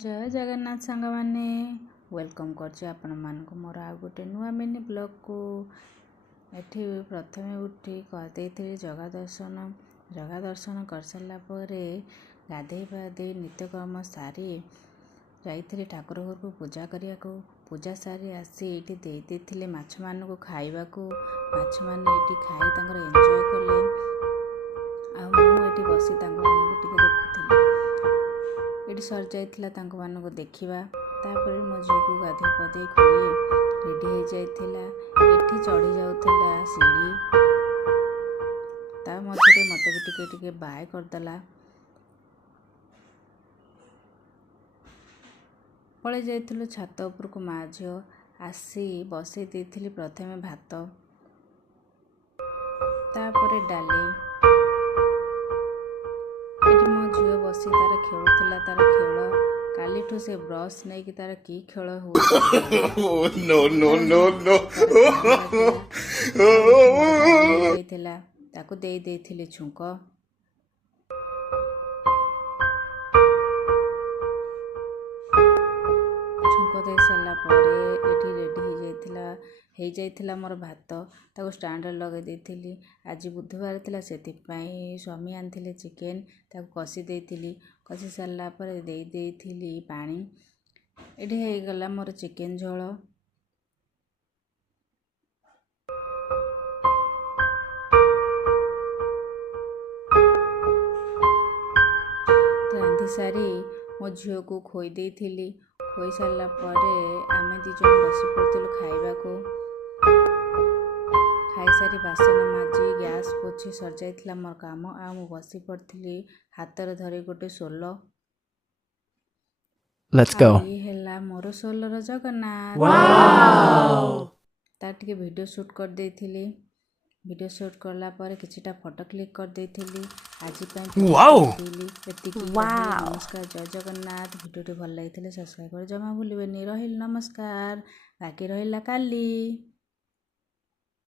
जय जगन्नाथ सांग मैंने वेलकम कर मोर आ गोटे नुआ मिनी ब्लॉग को एठी प्रथमे उठी करदे जगा दर्शन कर सारा पर गाधे पाधे नित्यकर्म सारी जाइए ठाकुर घर को पूजा करने को पूजा सारी आसी ये देते माछ मान को खाइबा को माछ मैंने ये खाई एंजॉय कले आठी बसी देखुली ये सर जाइला मानक देखा तापर मो झी को गाधे पाधे खुए रेडी हो जाइला एठी चढ़ी जाऊला सीढ़ी ता मझे मत भी टिके बाय करदेला पलि जाइलु छात उपर को माँ झील आसी बसई देती प्रथमे भात तापर डाली मो झील बसी तार खेलुला तार खेल कालीठू से ब्रश नहीं कि तार की खेल हो ताकू दे देथिले छुंक दे सारा ये रेडी हो जाइला मोर भात ताको स्टैंड लगे देती आज बुधवार थिला से स्वामी आनी चिकेन ताको कषी देती कषी सारा पर दे देती पानी ये गला मोर चिकेन झोल रांधि सारी मो झील को खोई देती खोई सारा पर आम दीज बस पड़ू खाइबा को खाई सारी बासन माजी गैस पोछी सर जाइला मोर काम आ मु बसी पड़ी हाथ धरी गोटे सोल है मोर सोलर जगन्नाथ तार टिके वीडियो शूट कर देथिली वीडियो शूट करला पर किछिटा फोटो क्लिक कर देथिली आज नमस्कार जय जगन्नाथ वीडियो भल लगी सब्सक्राइब कर जमा भूलिबेनी रहिल नमस्कार बाकी रहिला काली।